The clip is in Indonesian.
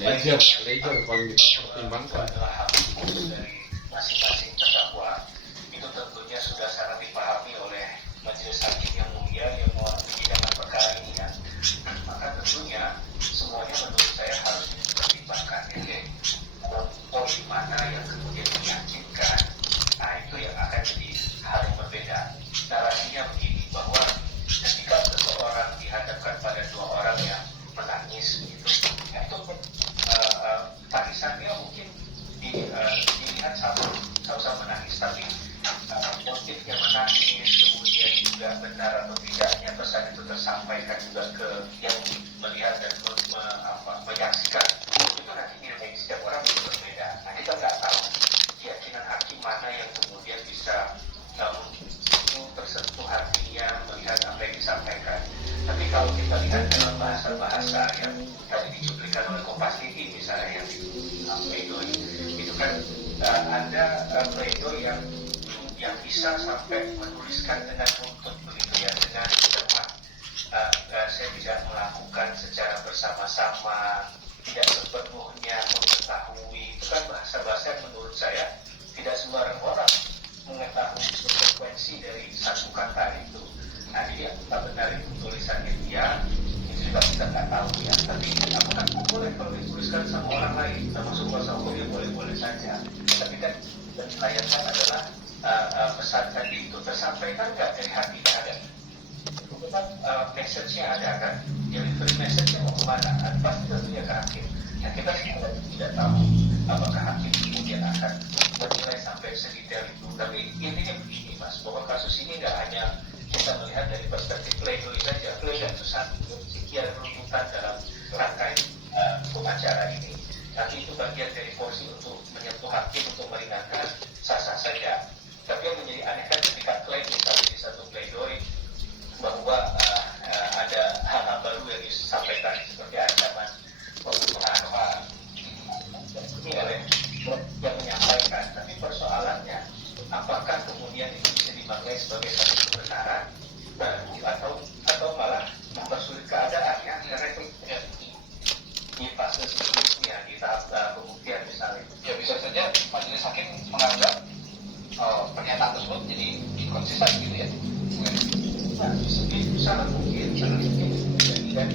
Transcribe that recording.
Laser paling dipertimbangkan. Adalah hak dari masing-masing terdakwa. Itu tentunya sudah sangat dipahami oleh majelis hakim yang mulia yang menyidangkan perkara ini kan. Maka tentunya semuanya menurut saya harus dipertimbangkan. Poin mana yang kemudian meyakinkan, nah itu yang akan jadi hal yang berbeda. Narasinya begini, bahwa ketika seseorang dihadapkan pada dua orang yang menangis gitu, itu tangisannya mungkin dilihat sama-sama menangis, tapi motifnya menangis, kemudian juga benar atau tidaknya pesan itu tersampaikan juga ke yang melihat dan menyaksikan, itu nanti nilai setiap orang itu berbeda. Nah, kita nggak tahu keyakinan hakim mana yang kemudian bisa tersentuh hatinya melihat apa yang disampaikan. Tapi kalau kita lihat dalam bahasa-bahasa yang tadi dicuplikan oleh Kompas TV misalnya yang pledoi itu kan ada pledoi yang bisa sampai menuliskan dengan runtut begitu ya, dengan cermat. Saya tidak melakukan secara bersama-sama, tidak sepenuhnya mengetahui. Itu kan bahasa-bahasa yang menurut saya tidak sembarang orang mengetahui konsekuensi dari satu kata itu. Nah, jadi apakah benar itu tulisannya dia, itu juga kita nggak tahu ya. Tapi apakah boleh kalau dituliskan sama orang lain, termasuk kuasa hukum ya boleh-boleh saja. Tapi kan penilaiannya adalah pesan tadi itu tersampaikan nggak dari hatinya ada. Kemudian message-nya ada kan, delivery message-nya mau kemana? Pasti tentunya ke hakim. Nah, kita tidak tahu apakah hakim kemudian akan menilai sampai sedetail itu. Tapi intinya begini Mas, bahwa kasus ini nggak hanya kita melihat dari perspektif pledoi saja. Pledoi itu satu sekian runtutan dalam rangkaian pengacara ini. Tapi itu bagian dari porsi untuk menyentuh hakim untuk meringankan sah-sah saja. Tapi yang menjadi aneh kan ketika klaim misalnya di satu pledoi bahwa ada hal-hal baru yang disampaikan seperti ancaman pembunuhan ini oleh yang menyampaikan. Tapi persoalannya apakah kemudian itu bisa dimaknai sebagai satu kebenaran atau malah mempersulit keadaan ya, karena itu di fase sebelumnya di tahap pembuktian misalnya ya bisa saja majelis hakim menganggap pernyataan tersebut jadi inkonsisten gitu ya. Nah, sangat mungkin jadi kan